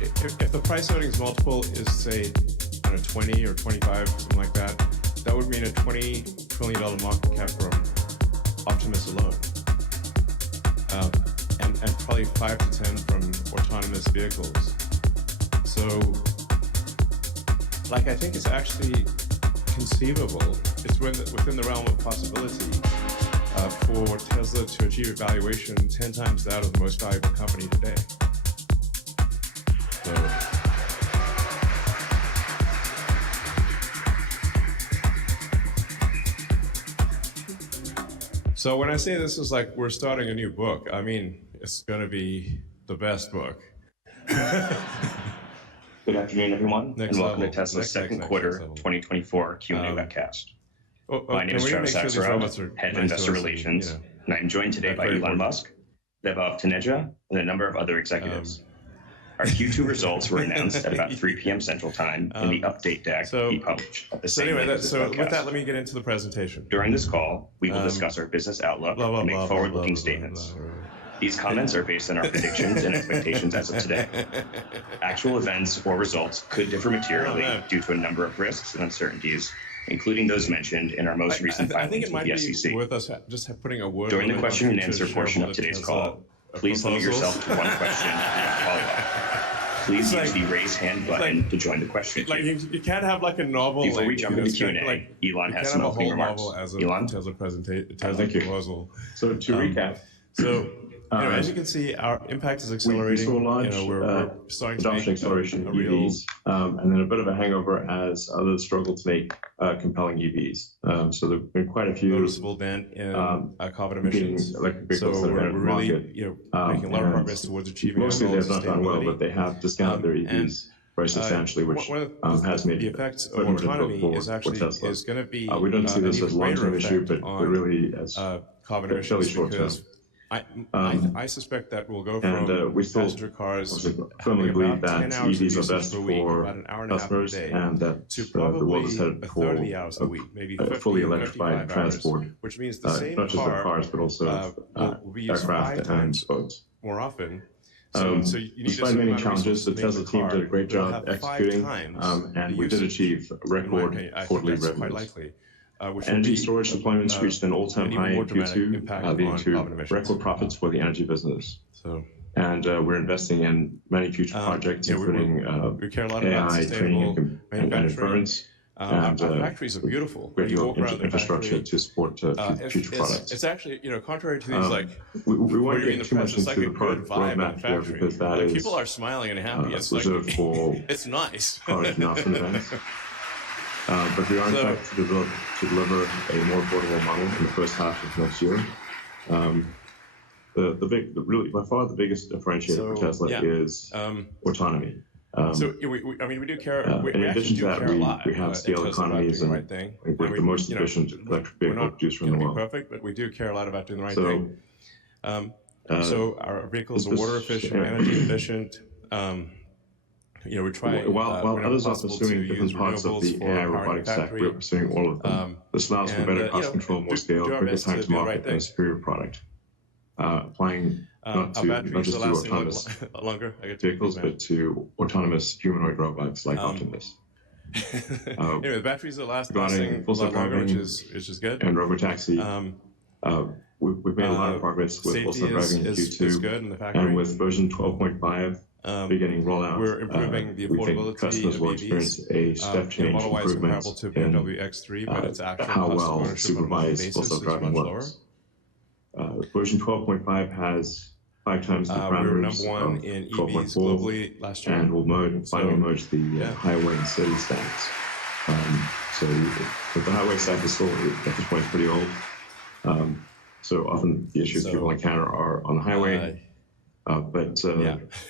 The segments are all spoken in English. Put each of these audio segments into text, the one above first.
if the price earnings multiple is, say, I don't know, 20 or 25, something like that, that would mean a $20 trillion market cap from Optimus alone. And probably 5 to 10 from autonomous vehicles. So, like, I think it's actually conceivable, it's within the realm of possibility for Tesla to achieve a valuation 10 times that of the most valuable company today. So when I say this is like we're starting a new book, I mean, it's going to be the best book. Good afternoon, everyone, and welcome to Tesla's second quarter 2024 Q&A webcast. My name is Travis Axelrod, Head of Investor Relations, and I'm joined today by Elon Musk, Vaibhav Taneja, and a number of other executives. Our Q2 results were announced at about 3 p.m. Central Time in the update deck we published at the same time as this with webcast. that, let me get into the presentation. During this call, we will discuss our business outlook and make forward-looking statements. These comments are based on our predictions and expectations as of today. Actual events or results could differ materially due to a number of risks and uncertainties, including those mentioned in our most recent filings with the SEC. Worth us just putting a word During the question and answer portion of today's call, please limit yourself to one question and follow-up. Please use the raise hand button to join the question queue. Like you can't have like a novel. Before we jump into Q&A, Elon has some opening remarks. Elon, Tesla proposal. So to recap, as you can see, our impact is accelerating. We saw a large we're starting to adoption acceleration of EVs, and then a bit of a hangover as others struggle to make compelling EVs. So there have been quite a few noticeable dent in carbon emissions. Electric vehicles so that we're are really market. making a lot of progress towards achieving mostly our goal of they've not done well, sustainability. but they have discounted their EVs very substantially, which has made the effects of more autonomy difficult is actually Tesla. is going to be we don't see this as a long-term issue, but really as carbon fairly emissions short-term. I suspect that we'll go from we still passenger cars firmly believe that 10 hours EVs of are best usage per week, for about an hour and a half a customers, day, and that to the world is probably headed a for third of the hours a week, maybe 50 fully or electrified 55 transport, hours, which means the same not just of car cars, but also will be used 5 aircraft and times boats. more often. So you need Despite many challenges, the Tesla team did a great job executing, and we did achieve record quarterly revenues. Energy storage deployments reached an all-time high in Q2, leading to record profits for the energy business. And we're investing in many future projects, including we care a lot about AI, sustainable training, and inference. And our factories are beautiful. great You deal walk of around the infrastructure factory, to support future products. It's actually, contrary to these we won't in the get too press, much it's like into a the good product vibe in the roadmap here factory. because that is People are smiling and happy. It's like reserved for it's nice. product announcement events. But we are in fact to deliver a more affordable model in the first half of next year. Really by far the biggest differentiator for Tesla is autonomy. We do care. In addition to that, we have scale economies and we're the most efficient electric vehicle producer in the world. Perfect, but we do care a lot about doing the right thing. So our vehicles are water efficient, energy efficient. We try. While others are pursuing different parts of the AI robotics stack, we're pursuing all of them. This allows for better cost control, more scale, quicker time to market, and a superior product. Applying not just to autonomous vehicles, but to autonomous humanoid robots like Optimus. Anyway, the batteries are lasting full a lot longer, self-driving which is good. And robotaxi. We've made a lot of progress with full self-driving in Q2, and with version 12.5 beginning rollout, we're improving the we think affordability customers will of experience EVs. a step change Model Y is improvement comparable to a in BMW X3, but its actual how cost of well ownership on a monthly supervised basis full is self-driving much lower. works. Version 12.5 has 5 times the We were parameters number one of in EVs 12.4, globally last year. and will finally merge the highway and city stacks. But the highway stack is still, at this point, pretty old. So often the issues people encounter are on the highway. But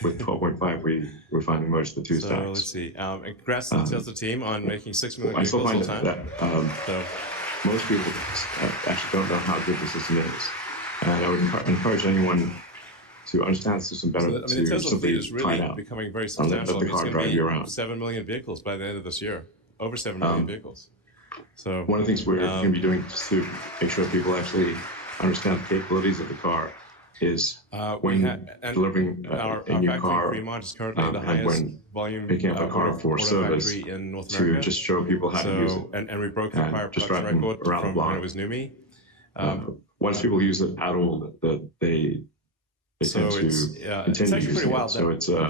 with 12.5, we finally merged the two stacks. Let's see. Congrats to the Tesla team on making 6 million I still vehicles find full time. that most people actually don't know how good the system is. And I would encourage anyone to understand the system better the Tesla fleet simply is try it really out. becoming very Let substantial. the car It's drive going you to around. be 7 million vehicles by the end of this year. Over 7 million vehicles. So one of the things we're going to be doing just to make sure people actually understand the capabilities of the car is when delivering a new car Fremont is currently the and highest when volume picking up a car for service in North to America. just show people how to use it. And we broke the prior just production drive them record around the from block. when it was NUMMI. Once people use it at all, they tend to continue actually pretty using wild. it. So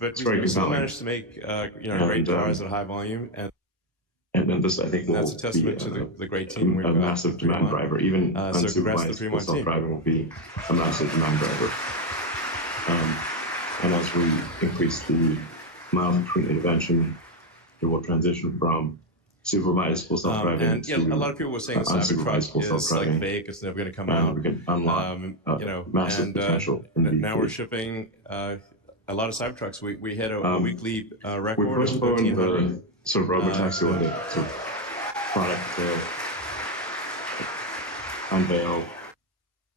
it's very we still compelling. managed to make great cars at high volume, and then this, I think, will that's a testament be to the great team we've a got. massive demand driver. Even so congrats to the unsupervised Fremont full team. self-driving will be a massive demand driver. And as we increase the miles between intervention, it will transition from supervised full self-driving to a lot of people were saying unsupervised full Cybertruck is self-driving. like fake, it's never going to come out. We can unlock massive potential. Now we're shipping a lot of Cybertrucks. We hit a weekly record. We postponed the sort of robotaxi sort of product unveil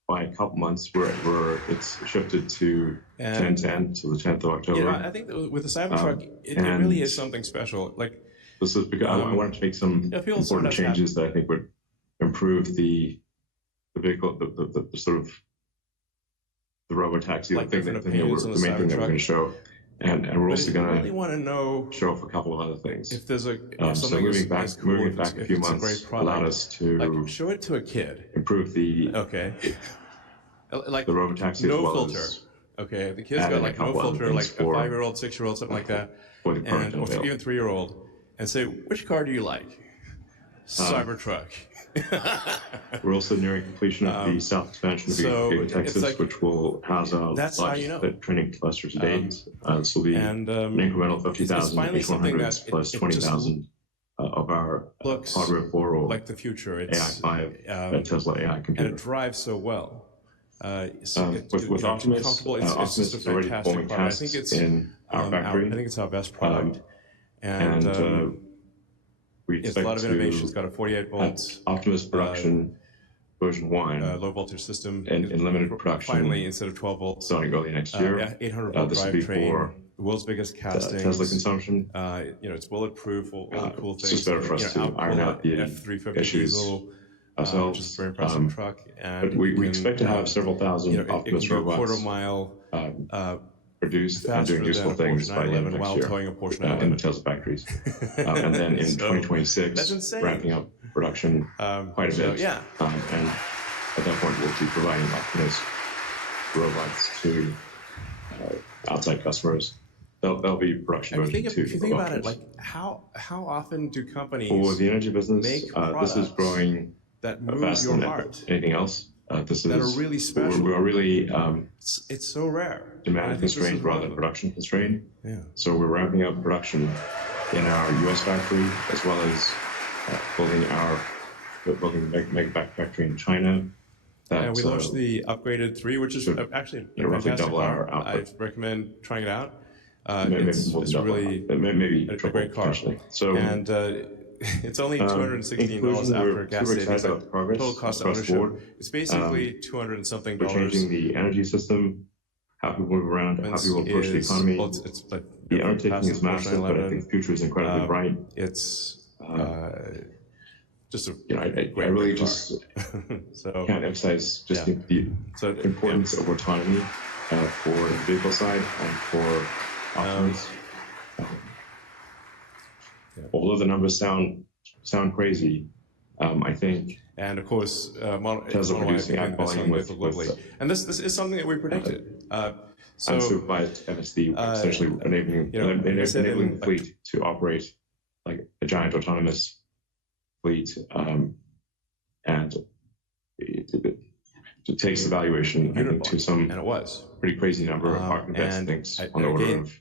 by a couple months, where it's shifted to 10/10, so the 10th of October. I think that with the Cybertruck, it really is something special. Like this is because I wanted to make some important changes that I think would improve the vehicle, the sort of the robotaxi, like the main thing that we're going to show. And we're also going really want to know show off a couple of other things. If there's so moving back a few months allowed us to show it to a kid, improve the like the robotaxi no as well filter. As okay, the kid's got like no filter, like a 5-year-old, 6-year-old, something like that, or even 3-year-old, and say, which car do you like? Cybertruck. We're also nearing completion of the south expansion of Giga Texas, which will house our largest training cluster to date. This will be an incremental 50,000 H100s plus 20,000 of our hardware 4 or like the future. It's AI5 Tesla AI computer. And it drives so well. With Optimus, Optimus is already performing tests in our factory. I think it's our best product. And we it's expect a lot of innovation. It's got a 48 volts Optimus production version 1 low voltage system in limited production. Finally, instead of 12 volts, starting early next year. 800 volt drivetrain, the world's biggest casting. Tesla consumption. It's bulletproof. All the cool things. It's just better for us to iron out the F350 issues diesel, ourselves. which is a very impressive truck. And but we expect to have several thousand Optimus robots. Quarter-mile. Produced and doing useful things by the end of next year in the Tesla factories. And then in 2026, ramping up production quite a bit. And at that point, we'll be providing Optimus robots to outside customers. There'll be production version 2. If you think about it, like how often do companies for the energy business, make this is growing that move faster your than heart? Anything else. This that is are really special. We're really it's so rare. Demand constrained rather than production constrained. Yeah. So we're ramping up production in our U.S. factory as well as building mega factory in China. And we launched the upgraded 3, which is actually roughly double our output. I recommend trying it out. It's really maybe a great car. So and it's only $216 after gas savings. Total cost of ownership. It's basically $200 and something. We're changing the energy system, how people move around, how people approach the economy. It's like the undertaking is massive, but I think the future is incredibly bright. It's just a I really just can't emphasize just the importance of autonomy for the vehicle side and for Optimus. Although the numbers sound crazy, I think. And of course, Tesla producing at volume with and this is something that we predicted. So unsupervised FSD, essentially enabling the fleet to operate like a giant autonomous fleet, and it takes the valuation I think to some pretty crazy number. Mark Invest thinks on the order of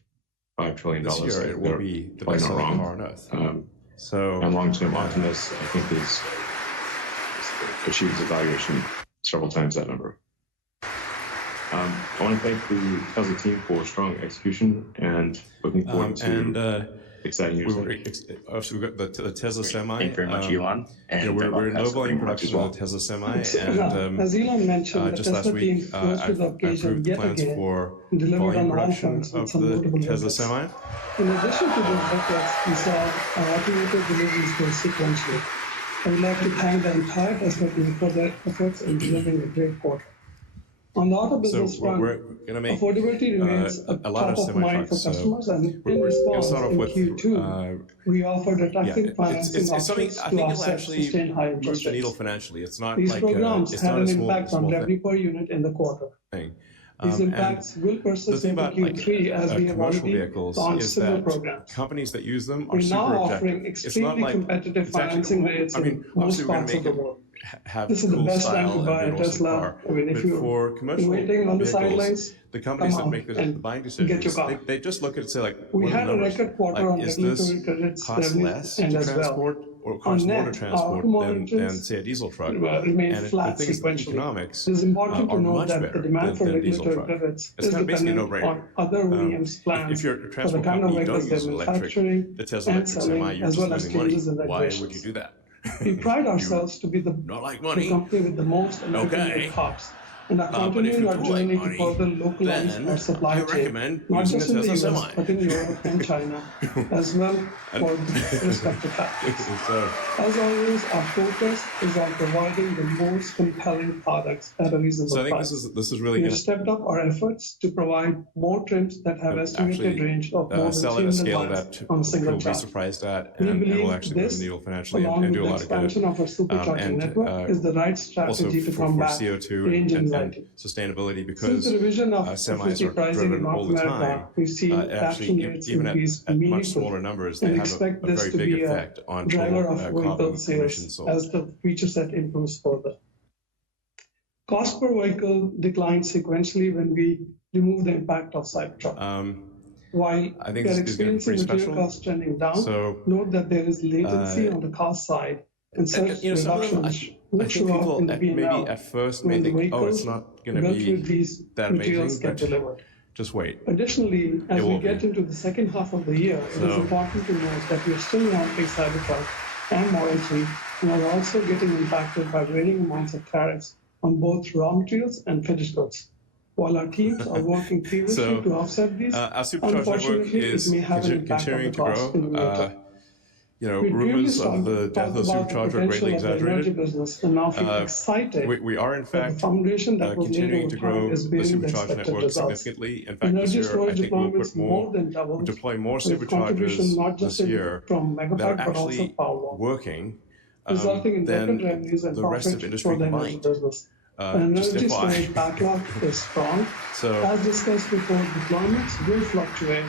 $5 trillion. This year it will be the best selling car on earth. And long-term Optimus, I think, is achieves a valuation several times that number. I want to thank the Tesla team for strong execution and looking forward to exciting years. Obviously, we've got the Tesla Semi. Thank you very much, Elon. We're in low volume production of the Tesla Semi. And as Elon mentioned, just last week, I approved plans for volume production of the Tesla Semi. In addition to those records, we saw our automated deliveries grow sequentially. I would like to thank the entire Tesla team for their efforts in delivering a great quarter. And we launched the upgraded 3, which is actually Thank you very much. a very impressive car. So Thank you. and it's only $216 after gas savings. Total cost of ownership. It's basically $200 and something. On the auto business So front, we're going to make affordability remains a lot top of of mind for semi-trucks. customers, and in We're going to response, start off in with Q2, we offered attractive financing it's something options I to think it'll offset actually sustained high move interest the needle rates. financially. It's not These like programs it's had not an a impact on small revenue per unit in the quarter. thing. These And impacts will the persist thing into about Q3 as we have commercial already vehicles launched is similar that programs. companies that use them are We're super now objective. offering It's not extremely like competitive it's actually, financing rates I mean, in most obviously we're going parts to of make the it world. have This is the cool best time style to and buy be an a awesome Tesla. car. I mean, if But you're for commercial waiting on the vehicles, sidelines, the companies that come make out the and buying get your decisions, car. they just look at it and say, like, We what are had the a numbers? record quarter Like, on is regulatory this credits cost revenue less and to as well. transport or On cost more to net, our transport commodities than say, a diesel truck? remain And flat the things, the sequentially. economics It is important to are note much that the better demand for than a diesel regulatory truck. credits It's is kind of basically dependent no-brainer. on other OEMs' plans If you're a for the transport kind of company, you don't vehicles they're use an electric, manufacturing the Tesla and electric selling, semi, you're as just well as losing money. changes in Why regulations. would you do that? We pride ourselves to be the Not like the money. company with the most electric cars, and are But if continuing you our do like journey to money, further localize then our supply I chain, recommend not using just a in the Tesla US, semi. but in Europe and China, as well for respective factories. So, As always, our focus is on providing the most compelling products at a reasonable I think price. this is really We going have to stepped up our efforts to provide more trims that have estimated actually range of more than sell at a 300 scale miles that on a people single will be charge. surprised at, We and will believe actually move the this, needle financially along and with do a the lot of good. expansion of our supercharging network, is the right Also strategy to for combat CO2 range and anxiety. sustainability, Since because the revision of semis FCC are pricing in driven all North the America, time. we've seen Actually, traction rates even increase at much meaningfully, smaller numbers, they and have expect a this very to big be a effect on driver total of vehicle carbon sales emissions sold. as the feature set improves further. Cost per vehicle declined sequentially when we remove the impact of Cybertruck. While I we think are this is going to be experiencing pretty material special. costs trending down, So, note that there is latency on the cost side, and such you know, some of them, reductions I will think show up people in the maybe P&L at first may when the think, oh, it's vehicles not going to built be with these that materials amazing, get but delivered. just wait. Additionally, as It we will get be. into the second half of the year, it is important to note that we are still ramping Cybertruck and Model 3, and are also getting impacted by varying amounts of tariffs on both raw materials and finished goods. While our teams are working feverishly to offset these, our supercharge network unfortunately, it is may have an impact on the continuing to cost in the near term. You know, We rumors previously of the death talked of the about the supercharger are potential greatly of the energy exaggerated. business, and now feel excited We are in that the fact foundation that was laid continuing over to time grow is the bearing the supercharge expected network results. significantly. In fact, this Energy year I storage think we'll deployments put more than doubled, deploy more with contribution not superchargers just this year from that are Megapack but also actually Powerwall, working resulting in record than revenues and the rest of profit industry for the energy combined. business. Just Energy FYI. storage backlog is strong. So, As discussed before, deployments will fluctuate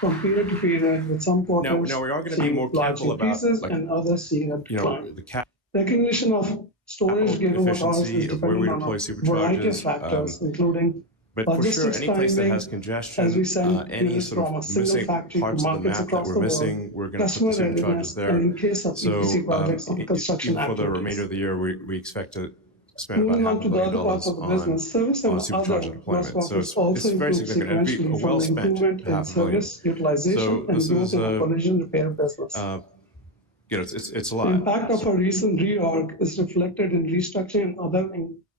from period to period, with some quarters now we are going to be seeing more large careful about, increases like, and others seeing a you know, decline. the Recognition of storage gigawatt hours efficiency is of where we dependent on deploy a variety of superchargers. factors, including But for sure, logistics any place that timing, has congestion, as we send any units sort from a of single missing factory to parts of the markets map that across we're the missing, world, we're going to customer put the superchargers readiness, there. and in case of So, EPC projects on construction even for the activities. remainder of the year, we expect to spend about Moving on to the $500 other million parts of the business, service on and supercharger other gross deployment. So profits it's also very improved significant. It'd be sequentially from well the spent improvement in $500 million. service utilization So and this growth is in our collision repair business. you know, it's a The lot. impact of our recent reorg is reflected in restructuring and other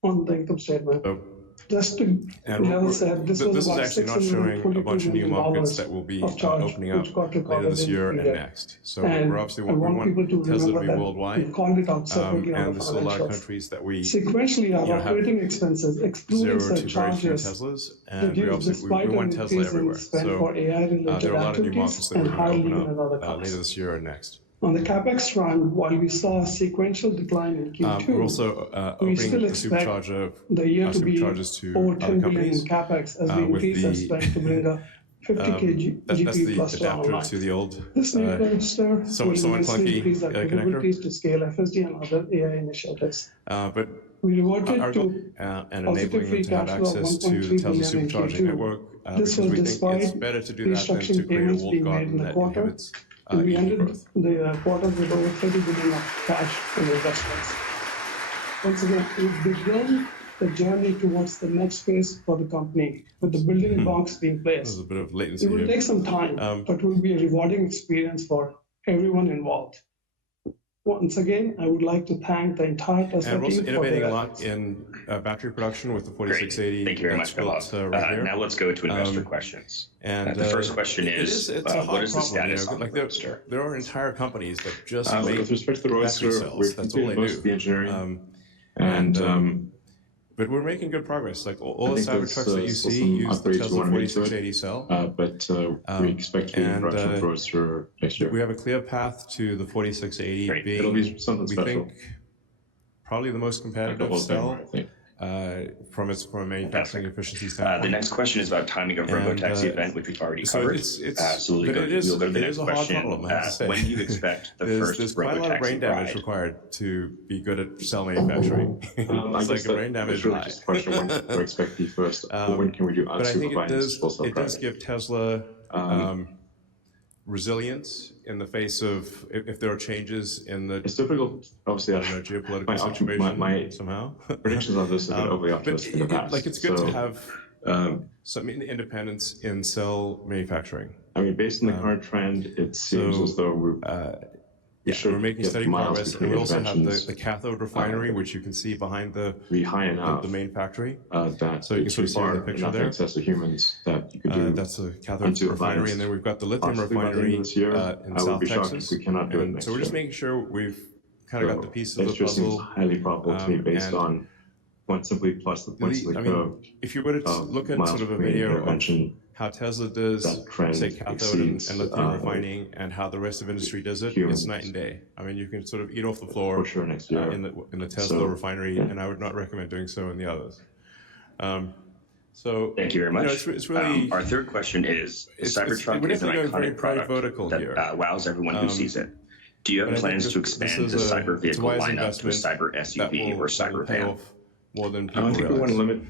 on the income statement. So, Just to level set, this was is about actually not showing a bunch of new $622 markets that million will be of charge, opening up which got later recorded this in year the and period. next. So And we're obviously I want people to Tesla to remember be that we worldwide, called it out separately on and the there's a lot of financials. countries that we Sequentially, our have operating expenses, excluding 0 to very few surcharges, Teslas, and we reduced obviously despite we an want Tesla increase in everywhere. spend So for AI-related there are a lot of new activities markets that and we're higher going to legal open and other up costs. later this year and next. On the capex front, while we saw a sequential decline in Q2, We're also we opening still the expect supercharger the year to be superchargers to over other 10 billion in companies. capex as we With increase our the spend to bring a 50 kg that's GPU the cluster adapter online. to the old This new cluster will somewhat immensely clunky increase our connector. capabilities to scale FSD and other AI initiatives. But We reverted our goal to and positive enabling them free to have cash flow of access to 1.3 the Tesla billion in supercharging Q2. network This because was we think despite it's better to do that than to restructuring create a payments walled being made in garden the that quarter, inhibits and we EV ended growth. the quarter with over 30 billion of cash and investments. Once again, we've begun the journey towards the next phase for the company, with the building blocks being There's placed. a bit of latency It will here. take some time, but will be a rewarding experience for everyone involved. Once again, I would like to thank the entire Tesla And we're also team for innovating their a lot in battery production with the Great. 4680. Thank you very much, Bob. Now let's go to investor questions. And the first question it's a what hot is the problem, status on like the Roadster? there are entire companies that just make with respect to the battery Roadster, cells. we've That's all completed they most of the do. engineering, But we're making good progress. Like all the Cybertrucks that you see use the Tesla 4680 cell. But we expect to be in production for us for next year. We have a clear path to the 4680 being, it'll be something special. We think, probably the most competitive cell. From a manufacturing efficiency standpoint. The next question is about timing of robotaxi event, which we've already covered. Absolutely. But We'll go to the it is next a hard question. problem, I have to say. When do you expect the first There's quite a lot of brain damage required to be good at cell manufacturing. It's like a brain damage really just a question when we expect the first, or when can we do unsupervised but I think full self-driving? it does give Tesla resilience in the face of if there are changes in the it's difficult, obviously, geopolitical situation my somehow. Predictions on this have been overly optimistic in the past. Like it's good to have some independence in cell manufacturing. I mean, based on the current trend, it seems as though we're making steady progress, and we also have the cathode refinery, which you can see behind the main factory. So you can sort of see in the picture there. Access to humans that you could do. That's a cathode refinery, and then we've got the lithium refinery in South Texas. We cannot do it next so we're just making sure we've kind of got the pieces of the puzzle. Seems highly probable to me based on point simply plus the points of the curve. If you were to look at sort of a video of how Tesla does, say, cathode and lithium refining, and how the rest of industry does it, it's night and day. I mean, you can sort of eat off the floor next year. In the Tesla refinery, and I would not recommend doing so in the others. So thank you very much. It's really our third question is: Cybertruck is an iconic product that wows everyone who sees it. Do you have plans to expand the cyber vehicle lineup to a cyber SUV or cyber van? More than I think we want to limit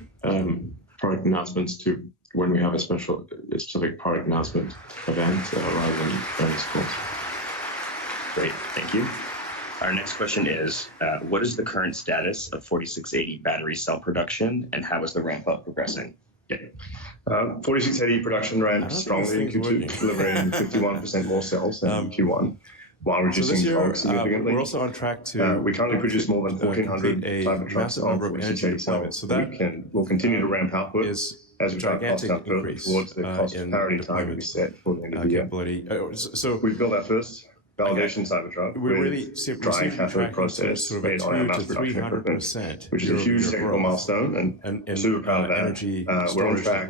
product announcements to when we have a specific product announcement event rather than earnings calls. Great, thank you. Our next question is, what is the current status of 4680 battery cell production, and how is the ramp up progressing? 4680 production ramped strongly in Q2, delivering 51% more cells than Q1, while reducing COGS significantly. We're also on track to. We currently produce more than 1,400 Cybertrucks on 4680 cells. So that we'll continue to ramp output as we drive costs down further towards the cost parity target we set for the end of the year. So we've built our first validation Cybertruck with dry cathode process made on our mass production equipment, which is a huge technical milestone, and super proud of that. We're on track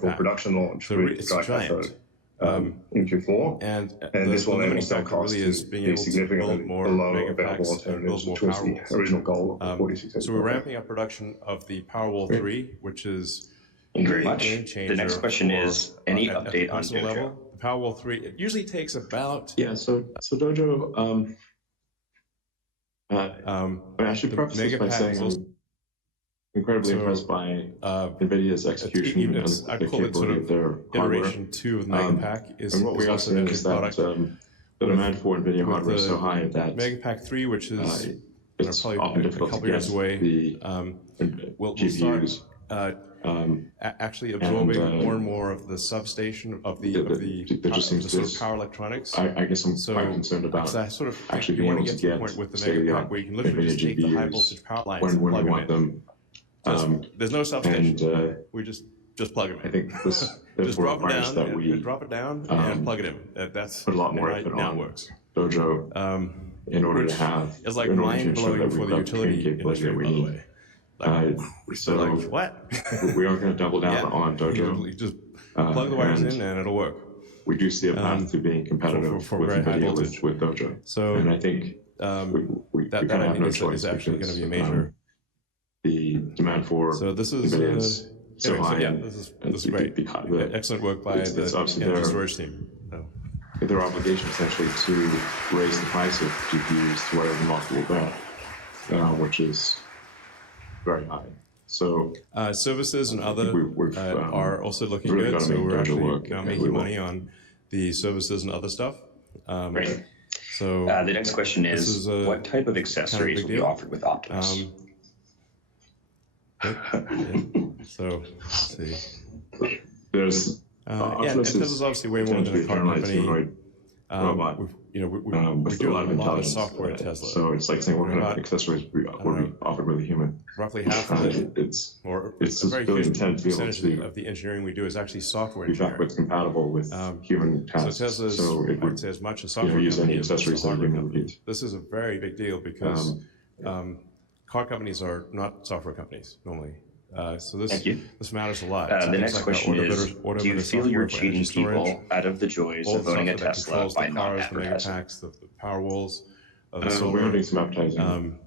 for production launch with dry cathode in Q4, and this will enable cell costs to be significantly below available alternatives, which was the original goal of the 4680. So we're ramping up production of the Powerwall 3, which is Thank you very much. The next question is, any update on Dojo? Level, the Powerwall 3, it usually takes about... So Dojo, I should preface this by saying I'm incredibly impressed by NVIDIA's execution and the capability of their hardware. Iteration 2 of Megapack is and what we are seeing is that the demand for NVIDIA hardware is so high that Megapack 3, which is it's probably often a difficult couple to years get away, the we'll GPUs. Actually absorbing more and more of the substation of the sort of power electronics. I guess I'm quite concerned about actually being able to get with the Megapack where you can literally just take the high voltage power lines and when plug we them want in. them. There's no substation. We just plug them in. I think this just drop it requires down, that we drop it down and plug it in. That's put a lot more effort on works. Dojo in order to have it's like mind blowing for the utility industry, by the way. So what? We are going to double down on Dojo. You just plug the wires in and it'll work. We do see a path to being competitive for with very high NVIDIA voltage. with Dojo. So and I think we kind of have no choice. Is actually going to be a major. The demand for this is NVIDIA is so high. This is great. Excellent work by the energy storage team. Their obligation essentially to raise the price of GPUs to whatever market will bear, which is very high. So services and other are also looking really good. So we're actually now making money on the services and other stuff. Great. So the next question is what type of accessories will be offered with Optimus? So let's see. There's and Tesla's obviously way more than a car company. Robot. We with do a lot of intelligence. software at Tesla. So it's like saying what kind of accessories we offer really human. Roughly half of it, it's a very really huge intent to be able percentage to of the engineering we do is actually software be engineering. backwards compatible with human tasks. So Tesla's, it would, I'd say as much as software use any company as accessories a that hardware human company. would use. This is a very big deal because car companies are not software companies normally. So this matters a lot. The next question is, do you feel you're cheating people out of the joys of owning a Tesla by not advertising? The power walls, the solar. We're doing some advertising.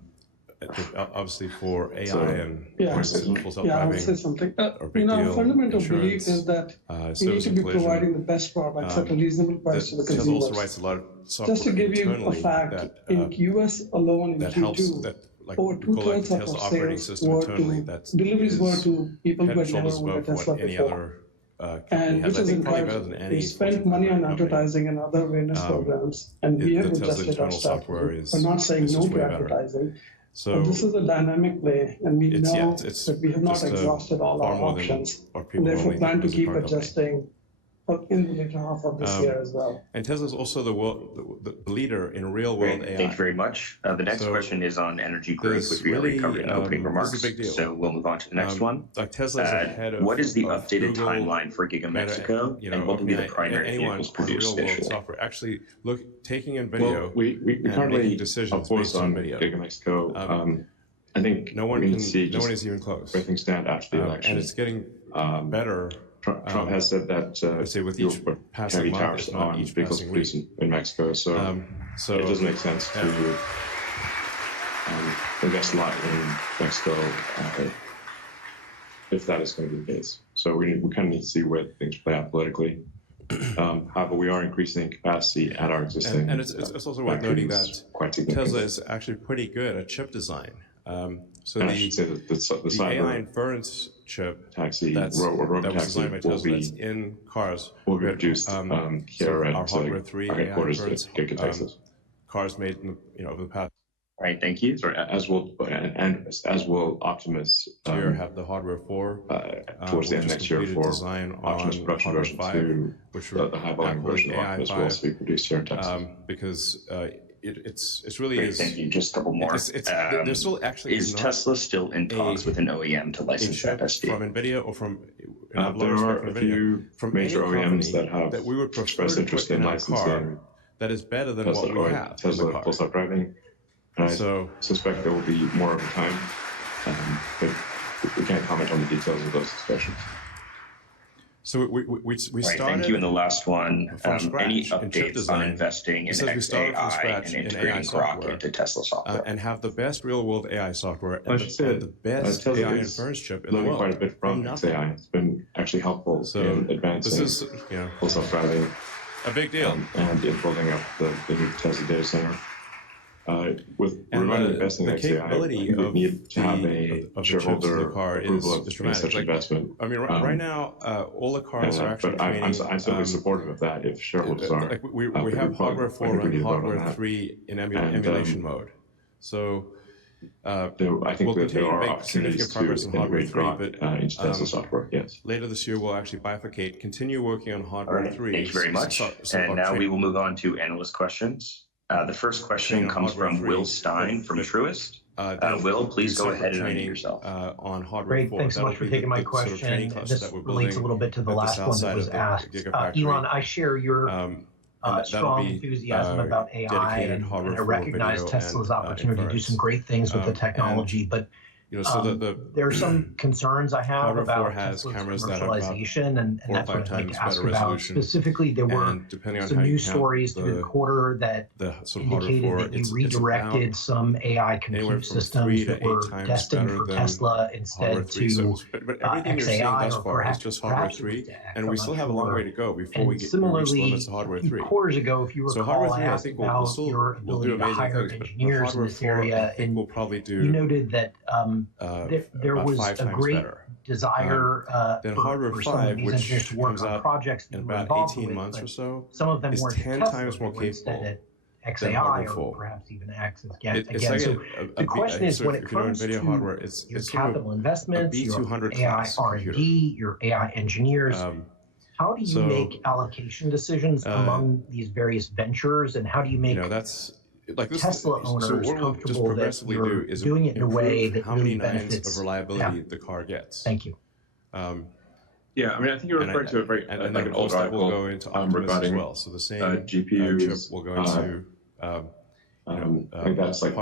Obviously for AI and I'll say something. Fundamental belief is that you need to be providing the best product at a reasonable price to the consumers. Also writes a lot of software Just to give you a fact, in US alone in Q2, over 2/3 of our sales were to deliveries were to people who had never owned a Tesla before. And which is incredible. We spent money on advertising and other awareness programs, and we have adjusted our stuff. We're not saying no to advertising. So this is a dynamic play, and we know that we have not exhausted all our options, and therefore plan to keep adjusting in the later half of this year as well. And Tesla is also the leader in real-world AI. Thank you very much. The next question is on energy growth, which we already covered in opening remarks. So we'll move on to the next one. Tesla's ahead of what is the updated timeline for Giga Mexico, and what will be the primary vehicles produced this year? Software. Actually, taking in video. Well, we currently decisions based on video. Giga Mexico. I think no one is even close. Where things stand after the election, and it's getting better. Trump has said that with each passing month, tariffs on each vehicles produced in Mexico, so it doesn't make sense to invest a lot in Mexico if that is going to be the case. So we kind of need to see where things play out politically. However, we are increasing capacity at our existing and it's also worth noting that Tesla is actually pretty good at chip design. So I should say that the AI inference chip taxi that was designed by Tesla that's in cars will be produced here at our Hardware 3 AI inference Texas. Cars made in over the past. All right, thank you. Sorry, as will Optimus. Here have the Hardware 4 towards the end of next year for Optimus production version 2, which the high volume version of Optimus will also be produced here in Texas. Because it's really Great, thank you. Just a couple more. There's still actually is Tesla still in talks with an OEM to license FSD? From NVIDIA or from there are a few major OEMs that have expressed interest in licensing that is better than Tesla what we have. Tesla Full Self-Driving. And I suspect there will be more over time, but we can't comment on the details of those discussions. So we started. Thank you. And the last one, any updates on investing in XAI and integrating Grok into Tesla software? And have the best real-world AI software and the best AI inference chip in the world. Quite a bit from XAI. It's been actually helpful in advancing full self-driving. A big deal. And in building up the new Tesla data center. With investing in XAI, we need to have a shareholder approval of such investment. I mean, right now, all the cars are actually training. I'm certainly supportive of that if shareholders are. We have Hardware 4 and Hardware 3 in emulation mode. So I think that there are opportunities to integrate Grok into Tesla software, yes. Later this year, we'll actually bifurcate, continue working on Hardware 3. Thank you very much. And now we will move on to analyst questions. The first question comes from Will Stein from Truist. Will, please go ahead and unmute yourself. On Hardware 4. Great, thanks so much for taking my question. This relates a little bit to the last one that was asked. Elon, I share your strong enthusiasm about AI, and I recognize Tesla's opportunity to do some great things with the technology, but there are some concerns I have about Tesla's commercialization, and that's what I'd like to ask about. Specifically, there were some news stories through the quarter that indicated that you redirected some AI compute systems that were destined for Tesla instead to XAI or perhaps just Hardware 3, and we still have a long way to go before we reach the limits of Hardware 3. Quarters ago, if you recall, I asked about your ability to hire engineers in this area, and you noted that there was a great desire for some of these engineers to work on projects that were involved with, 18 months or so. Some of them weren't 10 times more capable at XAI or perhaps even X again. So the question is, when it comes to your capital investments, your AI R&D, your AI engineers, how do you make allocation decisions among these various ventures, and how do you make Tesla owners comfortable that you're doing it in a way that really benefits of reliability the car gets? Thank you. Yeah, I mean, I think you're referring to a very like an old article will go into Optimus regarding as well. So the same GPUs chip will go into I think that's like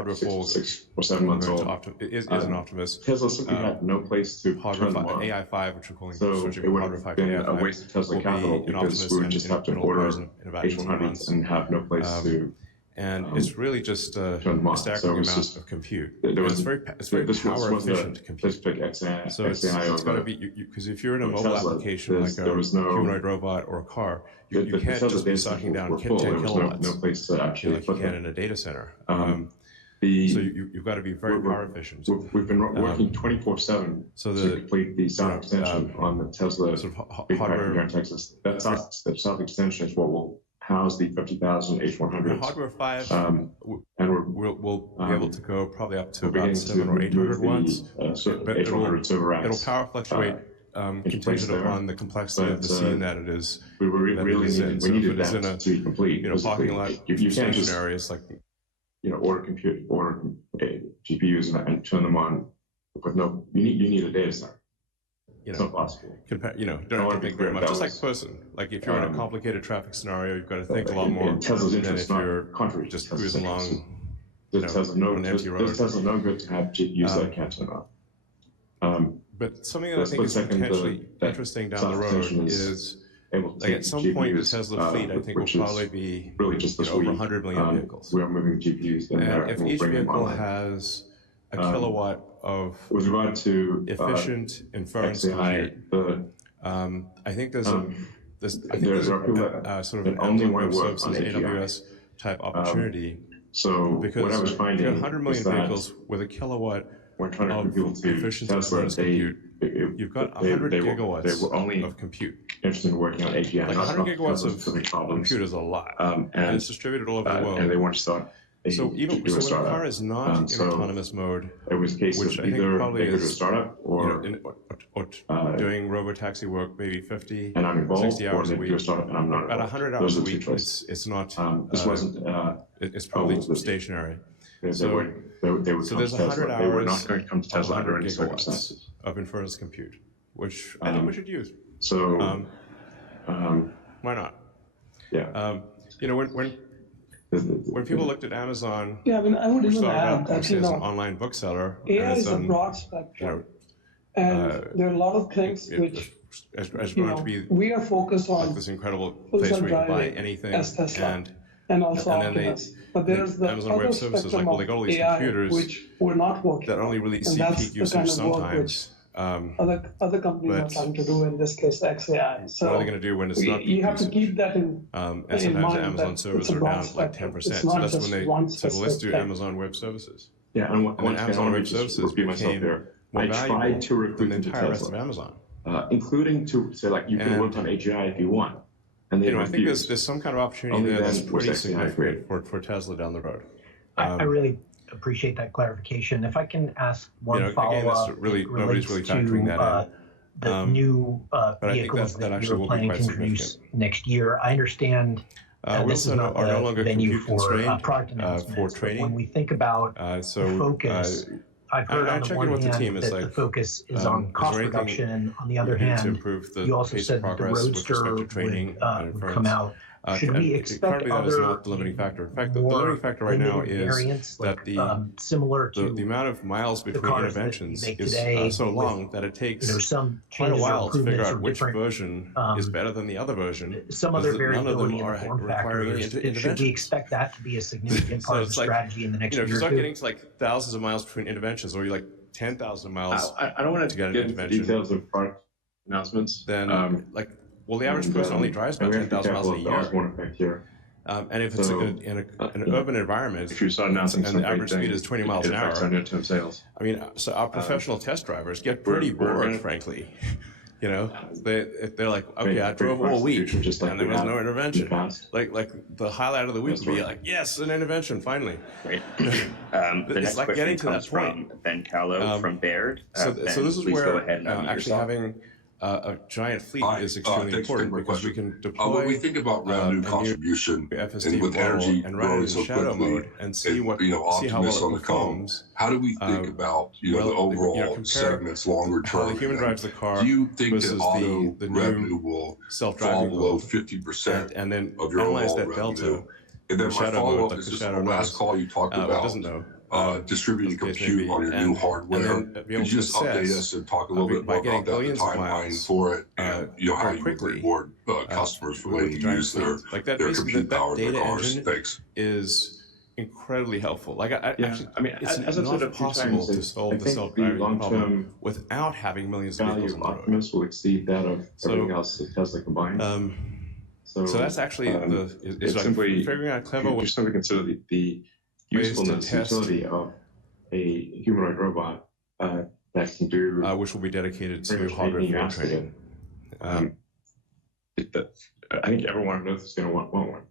six or 7 months old. Is an Optimus. Tesla simply had no place to turn them on. AI5, which we're calling So it would have been a waste of Tesla capital because we would just have to order H100s and have no place to. And it's really just a staggering amount of compute. It's very power efficient compute. So it's got to be, because if you're in a mobile application like a humanoid robot or a car, you can't just be sucking down 10 kilowatts no place to actually like you can in a data center. So you've got to be very power efficient. We've been working 24/7 to complete the south extension on the Tesla big factory here in Texas. That south extension is what will house the 50,000 H100s. Hardware 5, and we'll be able to go probably up to about 700 or 800 watts. But it'll power fluctuate contingent upon the complexity of the scene that it is. We needed that to be complete. Parking lot, you can't just areas like order GPUs and turn them on with no. You need a data center. It's not possible. Don't have to think very much. Just like a person. Like if you're in a complicated traffic scenario, you've got to think a lot more than if you're just cruising along on an empty road. Does Tesla no good to have GPUs that can't turn on? But something that I think is potentially interesting down the road is like at some point the Tesla fleet, I think, will probably be really just over 100 million vehicles. We are moving GPUs in there. And if each vehicle has a kilowatt of with regard to efficient inference compute, I think there's sort of Amazon Web Services, AWS type opportunity. So because what I was finding you got 100 million vehicles with a kilowatt of efficient inference compute. You've got 100 gigawatts of compute. Interested in working on AGI. Like 100 gigawatts of compute is a lot, and it's distributed all over the world. And they want to start. So when a car is not in autonomous mode, it was a case which of I think probably either a is startup or doing robotaxi work maybe 50, and I'm involved, 60 hours a week. Do a startup and I'm not at 100 hours a week, it's not. This wasn't. It's probably stationary. So there's 100 hours. They were not going to come to Tesla under any gigawatts circumstances of inference compute, which I think we should use. So why not? Yeah. When people looked at Amazon, I would even add as an online bookseller, AI is a broad spectrum, and there are a lot of things which we are focused on. Like this incredible place where you can buy anything, and also Optimus. But there's the Amazon other Web Services, spectrum like, they got all these AI computers which we're not working that only really see that's peak the usage kind of work sometimes. Other companies are trying to do, in this case XAI. So what are they going to do when it's not peak you have usage? to keep that in and sometimes mind. Amazon servers are down like 10%. So that's when they said, well, let's do Amazon Web Services. Yeah, and then Amazon Web Services became more valuable than the entire rest of Amazon. Including to say, like, you can work on AGI if you want. And they I think there's some kind of opportunity there that's pretty significant for Tesla down the road. I really appreciate that clarification. If I can ask one follow-up, nobody's really factoring that in. The new vehicles that you're planning to introduce next year. I understand this is not the venue for product announcements, but when we think about the focus, I've heard on the one hand that the focus is on cost reduction. On the other hand, you also said that the Roadster would come out. Should we expect that is not the limiting factor. In fact, the limiting factor right now is that similar to the amount of miles between interventions is so long that it takes quite a while to figure out which version is better than the other version. Some other variability in the form factors. Should we expect that to be a significant part of the strategy in the next year? If you start getting to like thousands of miles between interventions, or you like 10,000 miles, I don't want to get into details of product announcements. Then well, the average person only drives about 10,000 miles a year. And if it's in an urban environment, if you start announcing and the average speed is 20 miles an hour, sales. I mean, so our professional test drivers get pretty bored, frankly. They're like, okay, I drove all week, and there was no intervention. Like the highlight of the week would be like, yes, an intervention, finally. Great. The next like question comes from Ben Callow from Baird. So this is where actually having a giant fleet is extremely important because we can deploy when we think about revenue contribution FSD and with energy and run it in so shadow quickly, mode and see how Optimus well on it the phone, performs. how do we think about the overall segments longer how term? the human drives the car. Do you think versus that auto the revenue new will fall self-driving below world, 50% and then of your analyze overall that delta revenue And then my shadow follow-up mode, is the just on shadow the last knows, call you talked about doesn't know. distributed As the case may compute be. on your new hardware. And then be able Could you to just update assess, us and talk a little bit by more getting about that, the billions of timeline miles, for it, and how very you would quickly, reward customers for with letting the you giant use their, fleet. Like that, their basically, compute power that in their data cars? engine Thanks. is incredibly helpful. Like, actually, I mean, it's as I've not said a few possible times, to solve I the think self-driving the long-term problem without having millions of value vehicles of on the road. Optimus will exceed that of everything else that Tesla combined. So that's actually it's like simply figuring out clever you simply consider the usefulness, utility of a humanoid robot that can do which will be dedicated to pretty much hardware anything you for ask it training. in. I think everyone on Earth is going to want one.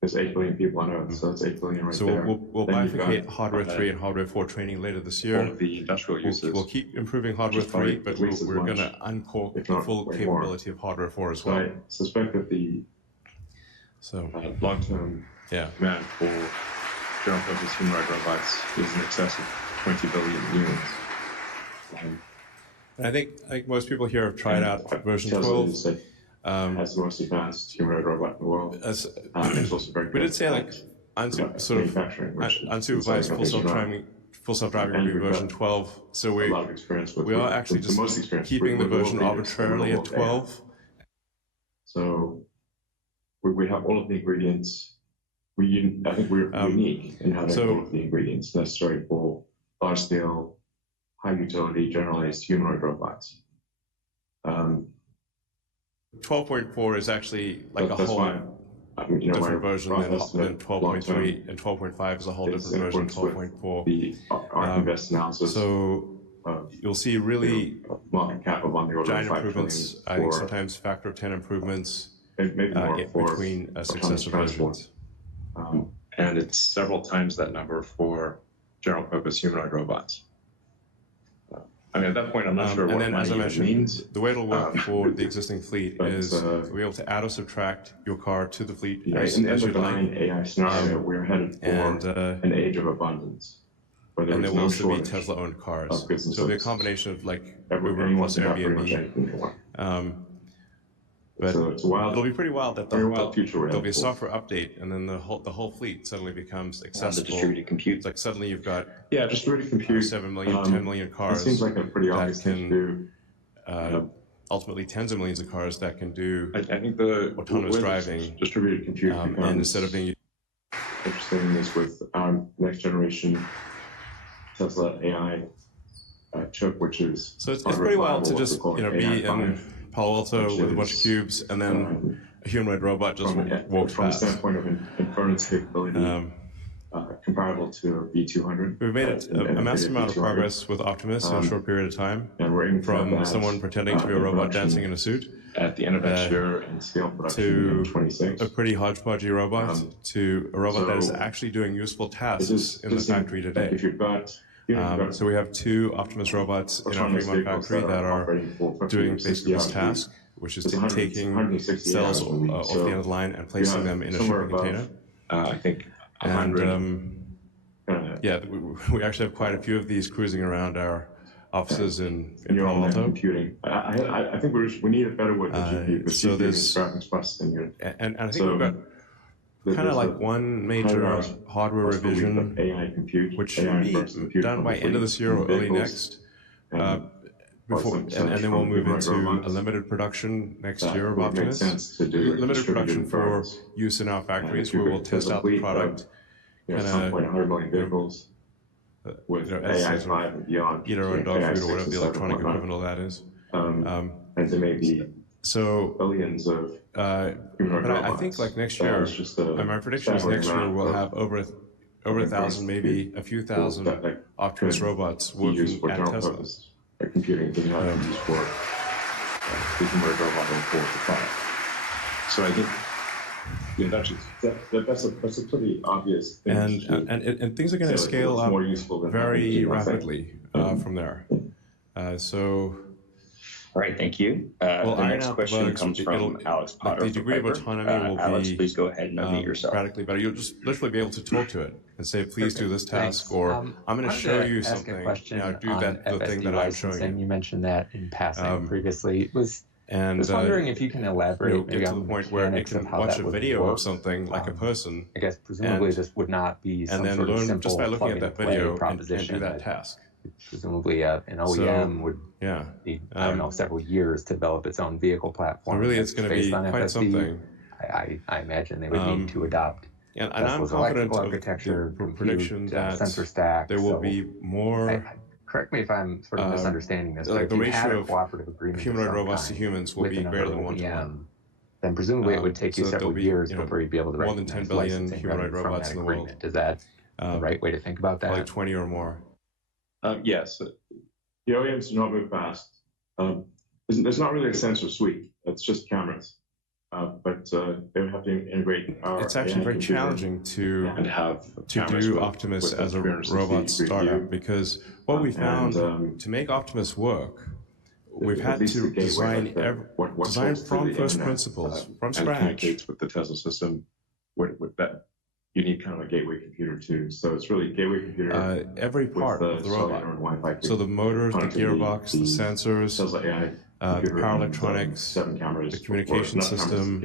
There's 8 billion people on Earth, so that's 8 billion right So there. we'll Then you've bifurcate got, hardware 3 and hardware 4 training later this year. all of the industrial uses. We'll keep improving hardware 3, but at least as we're going much, to uncork if the not full way more. capability of hardware 4 as So well. I suspect that the long-term demand for general purpose humanoid robots is in excess of 20 billion units. And I think most people here have tried out version Tesla 12. is has the most advanced humanoid robot in the world. It's also very We good did say like manufacturing, which unsupervised full self-driving will be version 12. So a lot of experience with. we are actually the most just experience keeping the with version mobile arbitrarily at 12. So we have all of the ingredients. I think we're unique in having all of the ingredients necessary for large-scale, high-utility, generalized humanoid robots. 12.4 is actually like a whole different version than 12.3, and 12.5 is a whole different version of 12.4. The ARK Invest analysis. So you'll see really market cap of on the order giant of $5 improvements. trillion I think sometimes factor of 10 improvements maybe more for between successive versions. And it's several times that number for general purpose humanoid robots. I mean, at that point, I'm not sure what then, as I mentioned, means. The way it'll work for the existing fleet is we'll be able to add or subtract your car to the fleet as in you'd the like. AI scenario, we're headed for an age of abundance. And there will also be Tesla-owned cars. So it'll be a combination of like Uber plus Airbnb. But so it's wild. It'll be pretty wild that there'll be a software update, and then the whole fleet suddenly becomes accessible. The distributed compute. It's like suddenly you've got distributed compute. 7 million, 10 million cars. It seems like a pretty obvious thing to do. Ultimately, tens of millions of cars that can do I think the autonomous driving. Distributed compute And instead of being interesting is with next generation Tesla AI chip, which is so it's pretty wild to just be in Palo Alto with a bunch of cubes, and then a humanoid robot just walks from past. the standpoint of inference capability, comparable to a V200. We've made a massive amount of progress with Optimus in a short period of time, and we're aiming from someone pretending to be a robot dancing in a suit at the end of next year and scale production to in 26. a pretty hodgepodgey robot to a robot that is actually doing useful tasks in the factory today. If you've got So we have 2 Optimus robots in our Fremont factory that are doing basically this task, which is taking cells off the end of the line and placing them in a shipping container. I think we actually have quite a few of these cruising around our offices in Palo Alto. Computing. I think we need a better word than GPU, because so GPU is graphics processing unit. And I think we've got kind of like one major hardware revision, AI compute, which should be done by end of this year or early next. And then we'll move into a limited production next year of Optimus. Limited production for use in our factories, where we'll test out the product. At some point, 100 million vehicles with AI 5 and beyond. Eat our own dog food, or whatever the electronic equivalent of that is. And there may be billions of but I think like next year, my prediction is next year we'll have over 1,000, maybe a few thousand Optimus robots working at Tesla. Computing can have used for the humanoid robot in 4 to 5. So I think that's a pretty obvious thing. And things are going to scale up very rapidly from there. All right, thank you. Well, the next question comes from Alex Potter. The degree of autonomy will Alex, be please go ahead and unmute yourself. radically better. You'll just literally be able to talk to it and say, "Please do this task," or "I'm going to show you something." Ask a question do on the thing that I'm showing licensing. you. You mentioned that in passing previously. Was And just wondering if you can elaborate get to the point where it can watch a video of something like a person. I guess presumably this would not be some and then sort of learn simple just by looking at that video and proposition do that task. Presumably an OEM would need, I don't know, several years to develop its own vehicle platform. Really, it's going to be quite FSD. something. I imagine they would need to adopt and I'm confident of architecture, the prediction that sensor stack. There will be more. Correct me if I'm sort of misunderstanding this. Like but the if you had ratio a cooperative agreement of humanoid robots to humans will be greater than 1 to 1. Then presumably it would take you several years before you'd be able to more than 10 billion humanoid robots in the world. Is that the right way to think about that? Probably 20 or more. Yes. The OEMs do not move fast. There's not really a sensor suite. It's just cameras. But they would have to integrate our It's actually very challenging to do Optimus as a robot startup, because what we found to make Optimus work, we've had to design from first principles, from scratch. With the Tesla system, that you need kind of a gateway computer too. So it's really gateway computer. Every part of the robot. So the motors, the gearbox, the sensors, Tesla AI, the power electronics, 7 cameras, the communication system,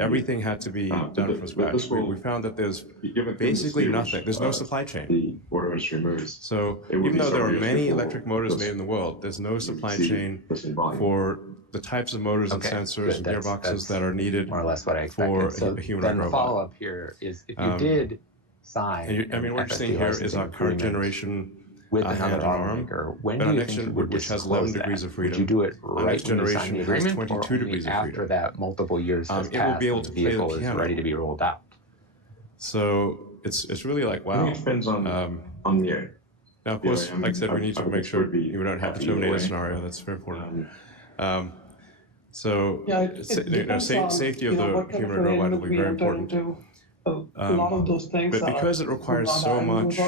everything had to be done from scratch. We found that there's basically nothing. There's no supply chain. The auto industry moves. So even though there are many electric motors made in the world, there's no supply chain for the types of motors and sensors and gearboxes that are needed more or less what I expected. for a humanoid robot. The follow-up here is if you did sign, what you're seeing here is our current generation with another automaker, when do you think you would which has 11 degrees of freedom. Would you do it right next when you sign the agreement, 22 or degrees of after freedom. that multiple years has It will passed be able and to the play the vehicle is piano. ready to be rolled out? So it's really like, wow. I think it depends on the air. Now, of course, like I said, we need to make sure you don't have the Terminator scenario. That's very important. So safety of the humanoid robot will be very important. A lot of those things but because it requires so much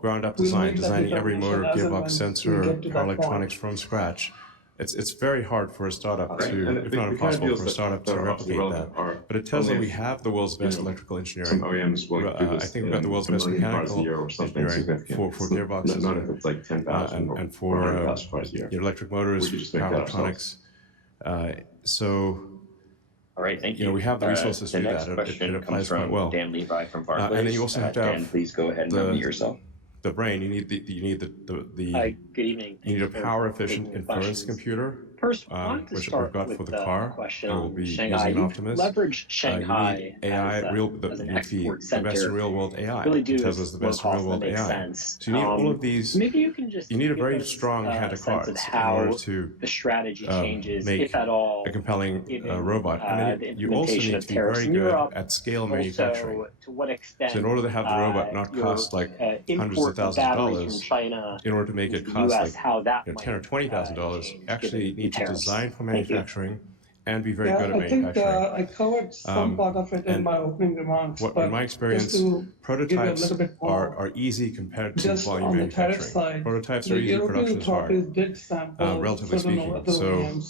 ground-up designing every motor, gearbox, sensor, power electronics from scratch, it's very hard for a startup to, if not impossible, for a startup to replicate that. But at Tesla, we have the world's best electrical engineering. Some OEMs will do this. I think we've got the world's best mechanical engineering for gearboxes not if it's like 10,000 and for electric motors, power electronics. All right, thank you. We have the resources to do that. The next question applies comes quite from well. Dan Levi from Barclays. And then you also have to have Dan, please go ahead and unmute yourself. The brain. You need Hi, good evening. You need a power efficient inference computer, First, I wanted to which start we've got with for the car. question We'll on be Shanghai. using You Optimus. leverage Shanghai AI, as an export the center. best real world AI. Really do Tesla's the best real world AI. sense. So you need all of these. Maybe you can just You need a give very us strong hand of sense cards of in how order to the strategy changes, make if at all, a compelling given, robot. And the then you also implementation need of to be tariffs very in good Europe. at scale manufacturing. Also, to what extent, So in order to have the robot not cost like hundreds of thousands of dollars, in order to make it cost like $10,000 or $20,000, actually need to design for manufacturing and be very good at manufacturing. I think I covered some part of it in my opening remarks. In my experience, prototypes are easy compared to volume manufacturing. Prototypes are easy, production is hard, relatively speaking. So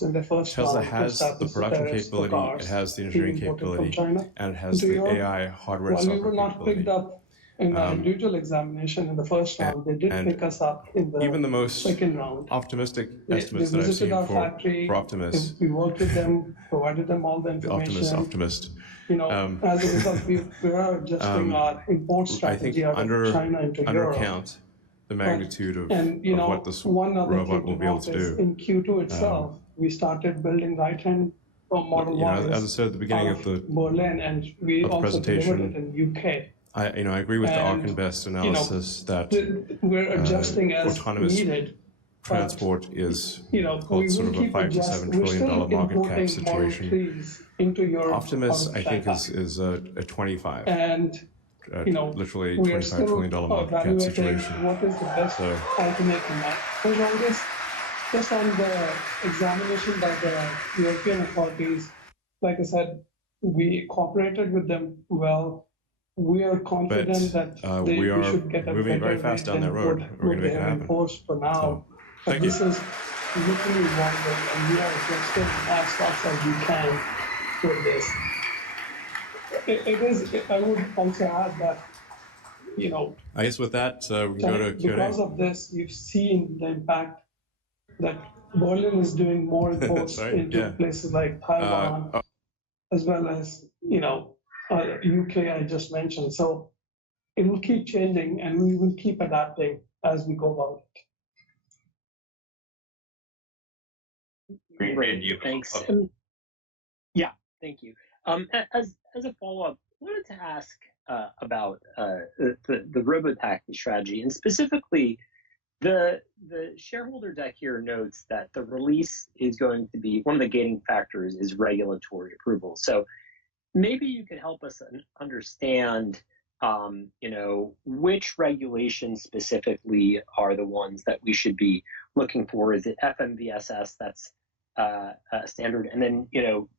Tesla has the production capability, it has the engineering capability, and it has the AI hardware and software capability. In our individual examination in the first round, they did pick us up in the even the most second round. Optimistic estimates they that I've seen our for factory, Optimus, we worked with them, provided them all the information. Optimist. As a result, we are adjusting our import strategy out of China into Europe. Undercount the magnitude of what this one other robot will be able to do. In Q2 itself, we started building right-hand Model Ys as I said at the beginning of the Berlin, and we also presentation, delivered it in UK. I agree with the Arkenbest analysis that we're adjusting as autonomous needed. Transport is called sort of a $5 to $7 trillion market cap situation. Optimus, I think, is a 25, and literally $25 trillion market cap situation. What is the best alternate in that? Just on the examination by the European authorities, like I said, we cooperated with them well. We are confident that we should get a moving very fast down that road. We're going to make it happen. For now, but this is literally one way, and we are adjusting as fast as we can with this. It is. I would also add that, I guess with that, we can go to Q&A. Because of this, you've seen the impact that Berlin is doing more imports into places like Taiwan, as well as, UK I just mentioned. So it will keep changing, and we will keep adapting as we go about it. Great. Thanks. Yeah, thank you. As a follow-up, I wanted to ask about the robotaxi strategy, and specifically the shareholder deck here notes that the release is going to be one of the gating factors is regulatory approval. So maybe you could help us understand, which regulations specifically are the ones that we should be looking for. Is it FMVSS that's standard? And then,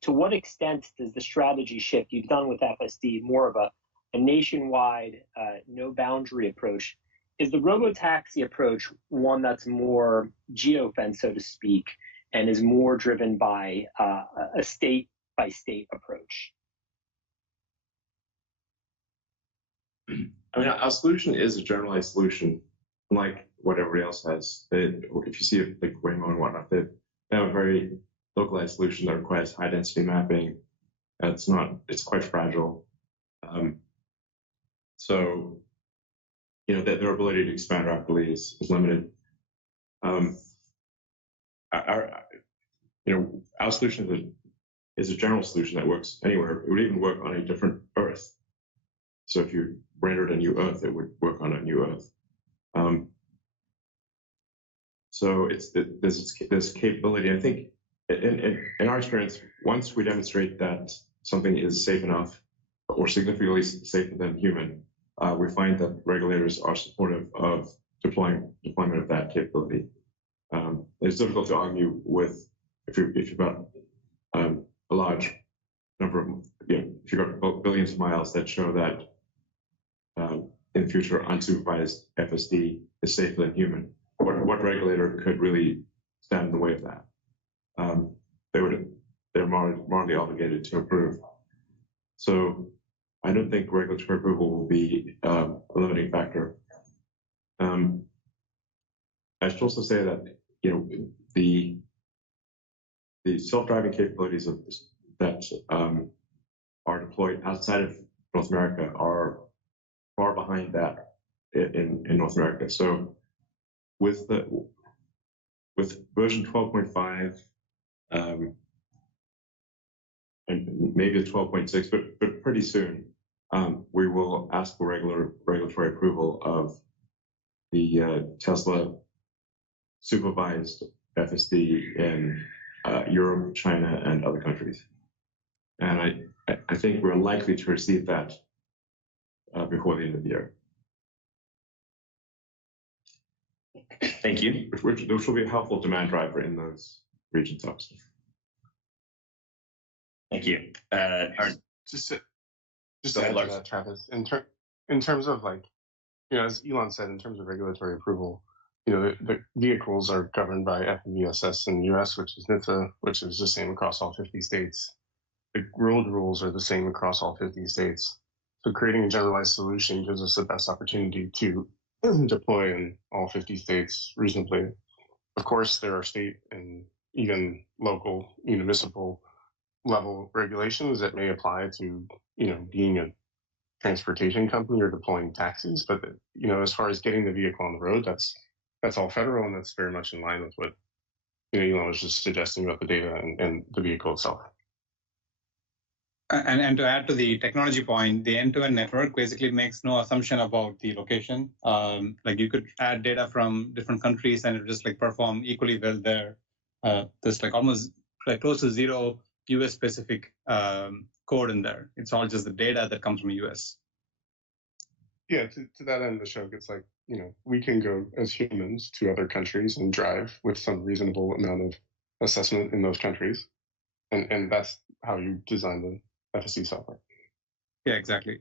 to what extent does the strategy shift? You've done with FSD more of a nationwide, no boundary approach. Is the robotaxi approach one that's more geofence, so to speak, and is more driven by a state-by-state approach? I mean, our solution is a generalized solution, unlike what everybody else has. If you see it like Waymo and whatnot, they have a very localized solution that requires high density mapping. It's quite fragile. So, that their ability to expand rapidly is limited. Our solution is a general solution that works anywhere. It would even work on a different Earth. So if you rendered a new Earth, it would work on a new Earth. So there's this capability. I think in our experience, once we demonstrate that something is safe enough or significantly safer than human, we find that regulators are supportive of deployment of that capability. It's difficult to argue with if you've got a large number of, if you've got billions of miles that show that in the future unsupervised FSD is safer than human. What regulator could really stand in the way of that? They're morally obligated to approve. So I don't think regulatory approval will be a limiting factor. I should also say that the self-driving capabilities that are deployed outside of North America are far behind that in North America. So with version 12.5 and maybe the 12.6, but pretty soon, we will ask for regulatory approval of the Tesla supervised FSD in Europe, China, and other countries. And I think we're likely to receive that before the end of the year. Thank you. Which will be a helpful demand driver in those regions, obviously. Thank you. Just to add to that, Travis, in terms of as Elon said, in terms of regulatory approval, the vehicles are governed by FMVSS in the US, which is NHTSA, which is the same across all 50 states. The road rules are the same across all 50 states. So creating a generalized solution gives us the best opportunity to deploy in all 50 states reasonably. Of course, there are state and even local municipal level regulations that may apply to, being a transportation company or deploying taxis. But, as far as getting the vehicle on the road, that's all federal, and that's very much in line with what Elon was just suggesting about the data and the vehicle itself. And to add to the technology point, the end-to-end network basically makes no assumption about the location. You could add data from different countries and it would just perform equally well there. There's almost close to zero US specific code in there. It's all just the data that comes from US. Yeah, to that end, Ashok, it's we can go as humans to other countries and drive with some reasonable amount of assessment in those countries. And that's how you design the FSD software. Yeah, exactly.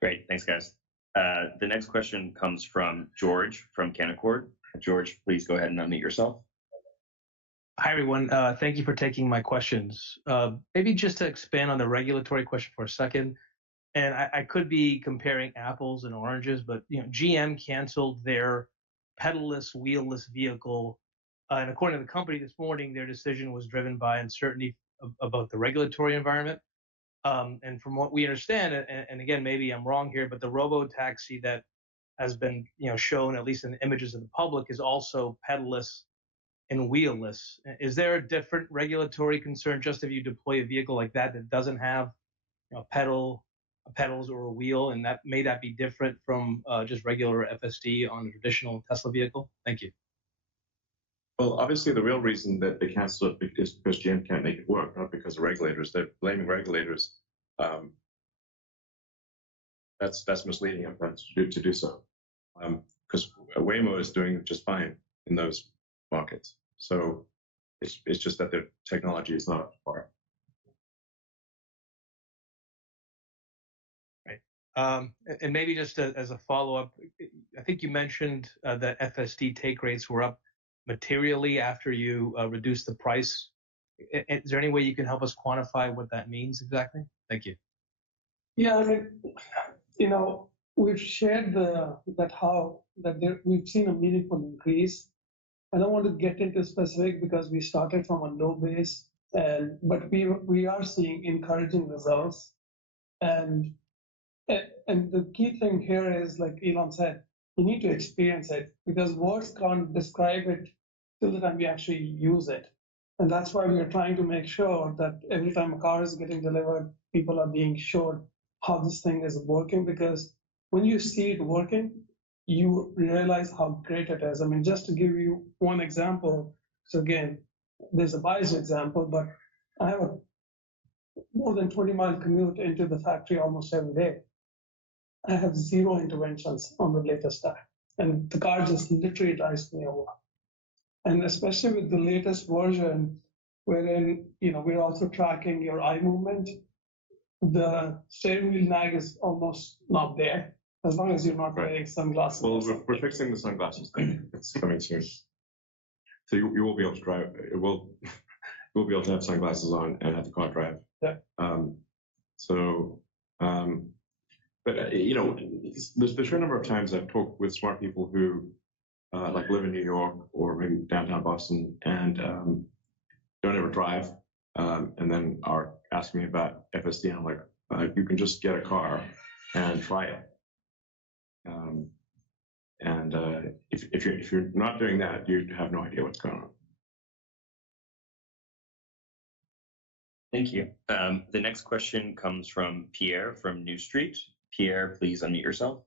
Great, thanks guys. The next question comes from George from Canaccord. George, please go ahead and unmute yourself. Hi, everyone. Thank you for taking my questions. Maybe just to expand on the regulatory question for a second, and I could be comparing apples and oranges, but GM canceled their pedalless, wheelless vehicle. And according to the company this morning, their decision was driven by uncertainty about the regulatory environment. And from what we understand, and again, maybe I'm wrong here, but the robo-taxi that has been shown, at least in the images of the public, is also pedalless and wheelless. Is there a different regulatory concern just if you deploy a vehicle like that doesn't have pedals or a wheel, and that may be different from just regular FSD on a traditional Tesla vehicle? Thank you. Well, obviously, the real reason that they canceled it is because GM can't make it work, not because of regulators. They're blaming regulators. That's misleading of them to do so, because Waymo is doing just fine in those markets. So it's just that their technology is not up to par. Right. And maybe just as a follow-up, I think you mentioned that FSD take rates were up materially after you reduced the price. Is there any way you can help us quantify what that means exactly? Thank you. Yeah, I mean, we've shared we've seen a meaningful increase. I don't want to get into specific because we started from a low base, but we are seeing encouraging results. And the key thing here is, like Elon said, you need to experience it, because words can't describe it till the time we actually use it. And that's why we are trying to make sure that every time a car is getting delivered, people are being showed how this thing is working, because when you see it working, you realize how great it is. I mean, just to give you one example, so again, there's a biased example, but I have a more than 20-mile commute into the factory almost every day. I have 0 interventions on the latest stack, and the car just literally drives me over. And especially with the latest version, wherein we're also tracking your eye movement, the steering wheel nag is almost not there, as long as you're not wearing sunglasses. Well, we're fixing the sunglasses thing. It's coming soon, so you will be able to drive. You'll be able to have sunglasses on and have the car drive. Yeah. But there's a fair number of times I've talked with smart people who like live in New York or maybe downtown Boston and don't ever drive, and then are asking me about FSD, and I'm like, you can just get a car and try it. If you're not doing that, you have no idea what's going on. Thank you. The next question comes from Pierre from New Street. Pierre, please unmute yourself.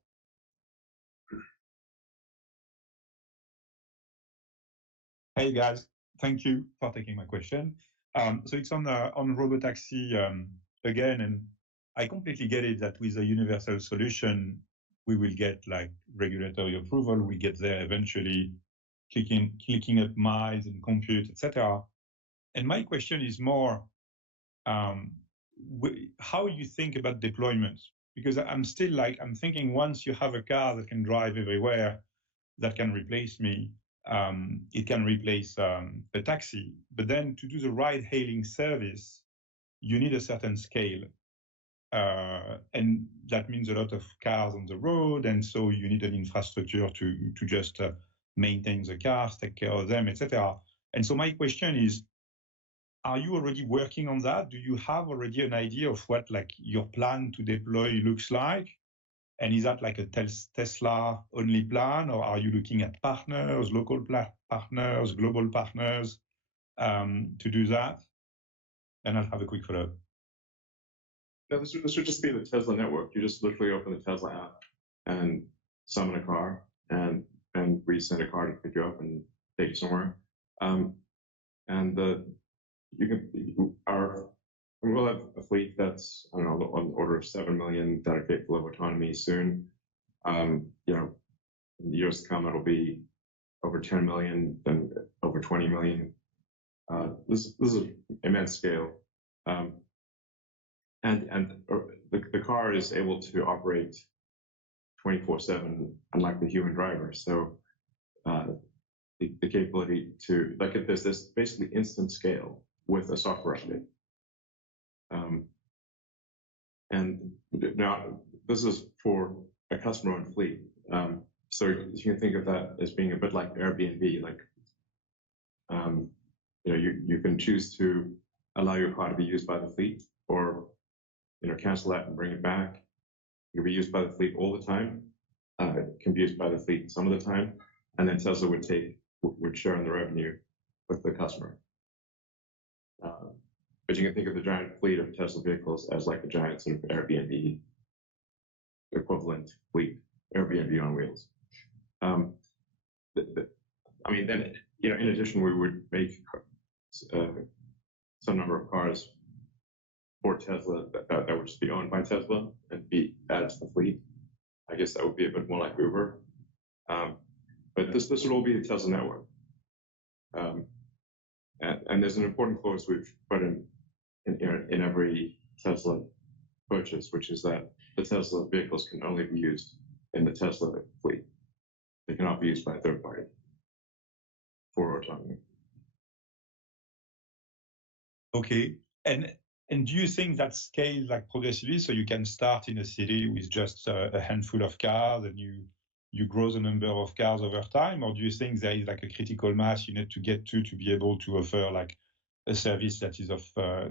Hey guys, thank you for taking my question. So it's on robotaxi again, and I completely get it that with a universal solution, we will get like regulatory approval. We get there eventually, clicking up miles and compute, etc. And my question is more, how you think about deployment? Because I'm thinking once you have a car that can drive everywhere, that can replace me, it can replace a taxi. But then to do the ride-hailing service, you need a certain scale. And that means a lot of cars on the road, and so you need an infrastructure to just maintain the cars, take care of them, etc. And so my question is, are you already working on that? Do you have already an idea of what your plan to deploy looks like? And is that like a Tesla only plan, or are you looking at partners, local partners, global partners to do that? And I'll have a quick follow-up. No, this would just be the Tesla network. You just literally open the Tesla app and summon a car, and we send a car to pick you up and take you somewhere. We'll have a fleet that's, I don't know, on the order of 7 million that are capable of autonomy soon. In the years to come, it'll be over 10 million, then over 20 million. This is immense scale. And the car is able to operate 24/7, unlike the human driver. So the capability to, there's this basically instant scale with a software update. And now this is for a customer-owned fleet. So you can think of that as being a bit like Airbnb. Like, you can choose to allow your car to be used by the fleet, or cancel that and bring it back. It can be used by the fleet all the time. It can be used by the fleet some of the time, and then Tesla would share in the revenue with the customer. But you can think of the giant fleet of Tesla vehicles as like a giant sort of Airbnb equivalent fleet, Airbnb on wheels. Then in addition, we would make some number of cars for Tesla that would just be owned by Tesla and be added to the fleet. I guess that would be a bit more like Uber. But this would all be the Tesla network. And there's an important clause we've put in every Tesla purchase, which is that the Tesla vehicles can only be used in the Tesla fleet. They cannot be used by a third party for autonomy. Okay. And do you think that scales like progressively, so you can start in a city with just a handful of cars and you grow the number of cars over time, or do you think there is like a critical mass you need to get to be able to offer like a service that is of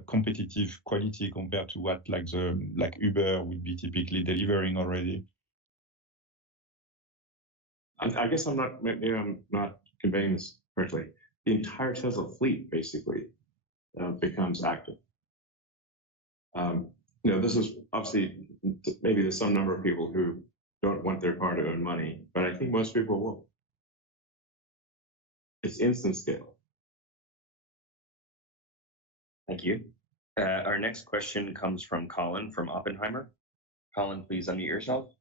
competitive quality compared to what like Uber would be typically delivering already? I guess I'm not conveying this correctly. The entire Tesla fleet basically becomes active. This is obviously, maybe there's some number of people who don't want their car to earn money, but I think most people will. It's instant scale. Thank you. Our next question comes from Colin from Oppenheimer. Colin, please unmute yourself.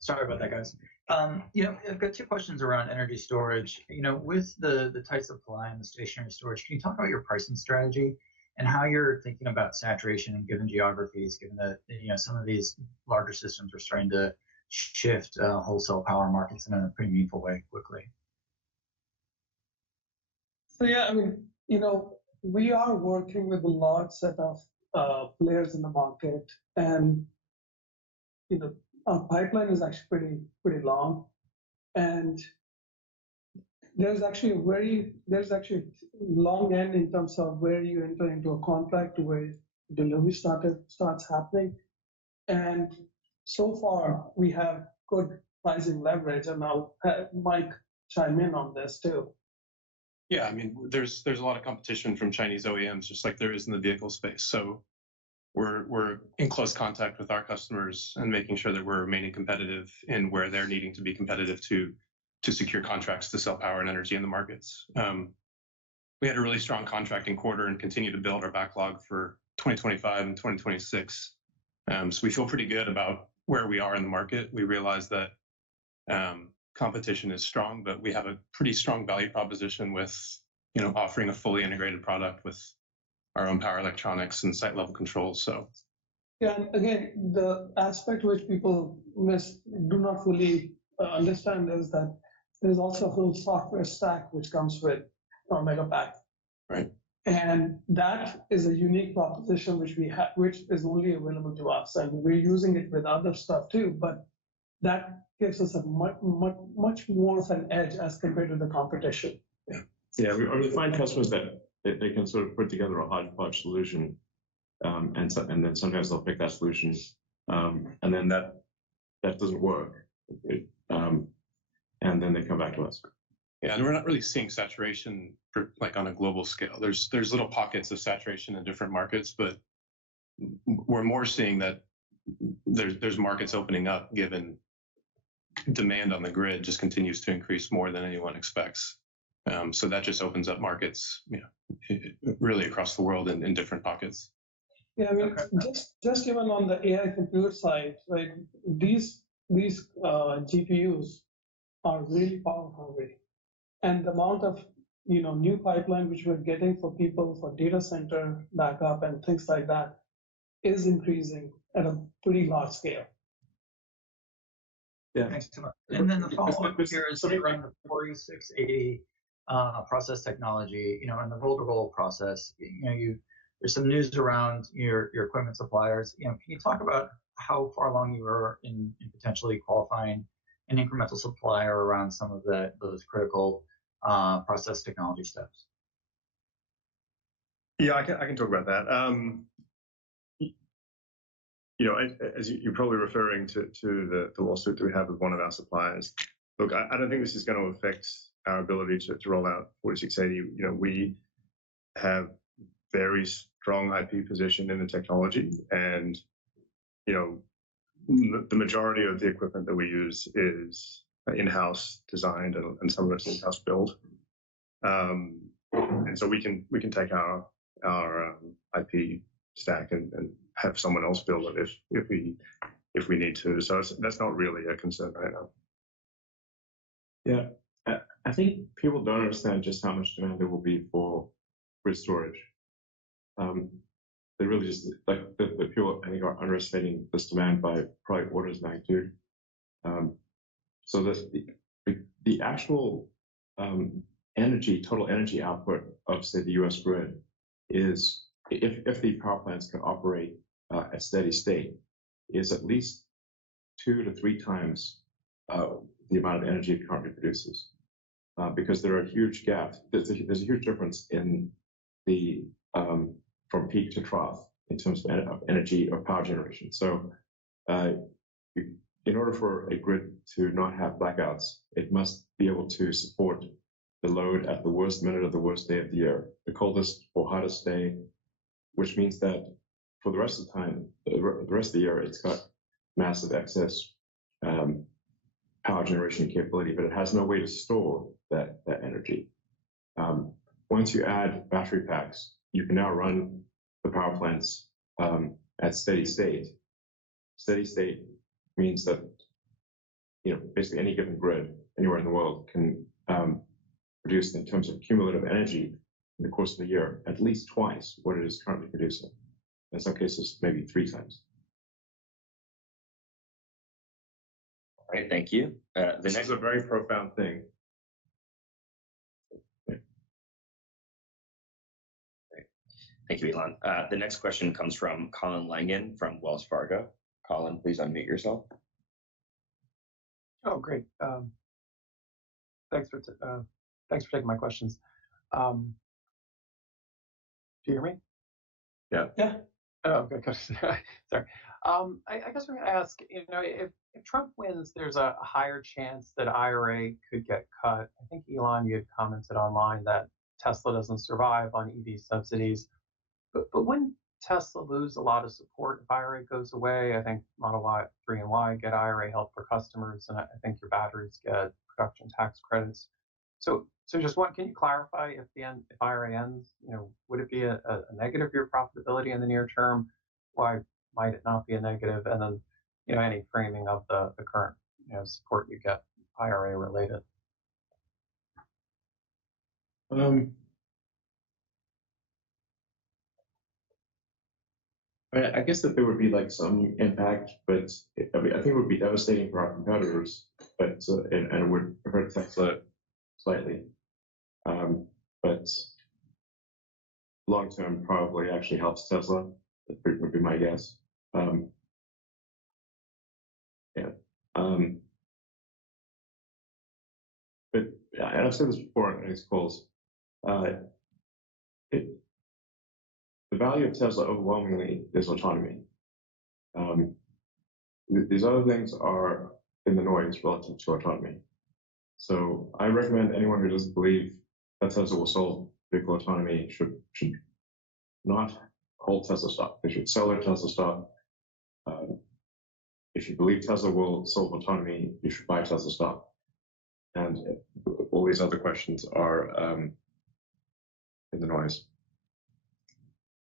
Sorry about that, guys. I've got two questions around energy storage. With the tight supply and the stationary storage, can you talk about your pricing strategy and how you're thinking about saturation in given geographies, given that some of these larger systems are starting to shift wholesale power markets in a pretty meaningful way quickly? So we are working with a large set of players in the market, and our pipeline is actually pretty long, and there's actually a long end in terms of where you enter into a contract to where delivery starts happening. And so far we have good pricing leverage, and I'll have Mike chime in on this too. Yeah, there's a lot of competition from Chinese OEMs, just like there is in the vehicle space. So we're in close contact with our customers and making sure that we're remaining competitive in where they're needing to be competitive to secure contracts to sell power and energy in the markets. We had a really strong contracting quarter and continue to build our backlog for 2025 and 2026. So we feel pretty good about where we are in the market. We realize that competition is strong, but we have a pretty strong value proposition with offering a fully integrated product with our own power electronics and site level controls. So yeah, and again, the aspect which people do not fully understand is that there's also a whole software stack which comes with our Megapack. Right. And that is a unique proposition which we have, which is only available to us, and we're using it with other stuff too. But that gives us a much more of an edge as compared to the competition. Yeah. We find customers that they can sort of put together a hodgepodge solution, and then sometimes they'll pick that solution, and then that doesn't work, and then they come back to us. Yeah, and we're not really seeing saturation on a global scale. There's little pockets of saturation in different markets, but we're more seeing that there's markets opening up given demand on the grid just continues to increase more than anyone expects. So that just opens up markets, really across the world in different pockets. Yeah, just even on the AI compute side, right? These GPUs are really power hungry, and the amount of new pipeline which we're getting for people for data center backup and things like that is increasing at a pretty large scale. Yeah. Thanks so much. And then the follow-up here is around the 4680 process technology, and the roll-to-roll process. You there's some news around your equipment suppliers. Can you talk about how far along you are in potentially qualifying an incremental supplier around some of those critical process technology steps? Yeah, I can talk about that. As you're probably referring to the lawsuit that we have with one of our suppliers. Look, I don't think this is going to affect our ability to roll out 4680. We have very strong IP position in the technology, and the majority of the equipment that we use is in-house designed, and some of it's in-house built. And so we can take our IP stack and have someone else build it if we need to. So that's not really a concern right now. Yeah, I think people don't understand just how much demand there will be for grid storage. They really just, like, the people, I think, are underestimating this demand by probably orders of magnitude. So the actual total energy output of, say, the US grid is, if the power plants can operate at steady state, is at least 2 to 3 times the amount of energy it currently produces, because there are huge gaps. There's a huge difference in the from peak to trough in terms of energy or power generation. So, in order for a grid to not have blackouts, it must be able to support the load at the worst minute of the worst day of the year, the coldest or hottest day, which means that for the rest of the time, the rest of the year, it's got massive excess power generation capability, but it has no way to store that energy. Once you add battery packs, you can now run the power plants at steady state. Steady state means that basically any given grid anywhere in the world can produce, in terms of cumulative energy in the course of the year, at least twice what it is currently producing. In some cases, maybe 3 times. All right, thank you. This is a very profound thing. Thank you, Elon. The next question comes from Colin Langan from Wells Fargo. Colin, please unmute yourself. Oh, great. Thanks for taking my questions. Do you hear me? Yeah. Yeah. Oh, okay. Sorry. I guess we're going to ask, if Trump wins, there's a higher chance that IRA could get cut. I think, Elon, you had commented online that Tesla doesn't survive on EV subsidies. But when Tesla lose a lot of support, if IRA goes away, I think Model 3 and Y get IRA help for customers, and I think your batteries get production tax credits. So just can you clarify if IRA ends, would it be a negative for your profitability in the near term? Why might it not be a negative? And then, any framing of the current, support you get IRA related. I guess that there would be some impact, but I think it would be devastating for our competitors, but and it would hurt Tesla slightly. But long term, probably actually helps Tesla. That would be my guess. But and I've said this before on these calls. The value of Tesla overwhelmingly is autonomy. These other things are in the noise relative to autonomy. So I recommend anyone who doesn't believe that Tesla will solve vehicle autonomy should not hold Tesla stock. They should sell their Tesla stock. If you believe Tesla will solve autonomy, you should buy Tesla stock. And all these other questions are in the noise.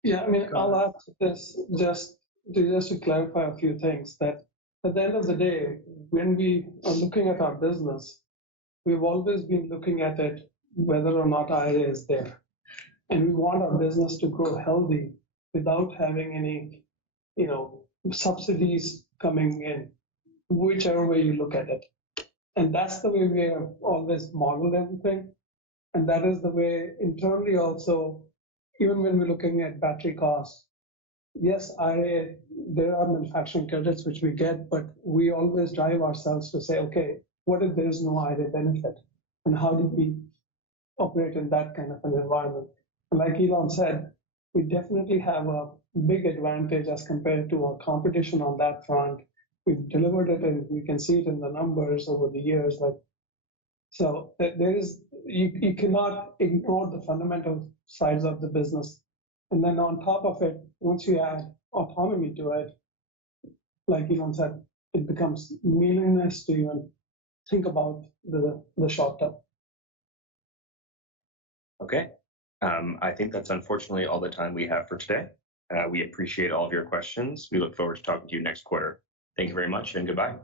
Yeah, I mean, I'll add this just to clarify a few things, that at the end of the day, when we are looking at our business, we've always been looking at it whether or not IRA is there. And we want our business to grow healthy without having any, subsidies coming in, whichever way you look at it. And that's the way we have always modeled everything. And that is the way internally also, even when we're looking at battery costs, yes, there are manufacturing credits which we get, but we always drive ourselves to say, okay, what if there is no IRA benefit? And how do we operate in that kind of an environment? And like Elon said, we definitely have a big advantage as compared to our competition on that front. We've delivered it, and you can see it in the numbers over the years. So there is, you cannot ignore the fundamental sides of the business. And then on top of it, once you add autonomy to it, like Elon said, it becomes meaningless to even think about the short term. Okay. I think that's unfortunately all the time we have for today. We appreciate all of your questions. We look forward to talking to you next quarter. Thank you very much and goodbye.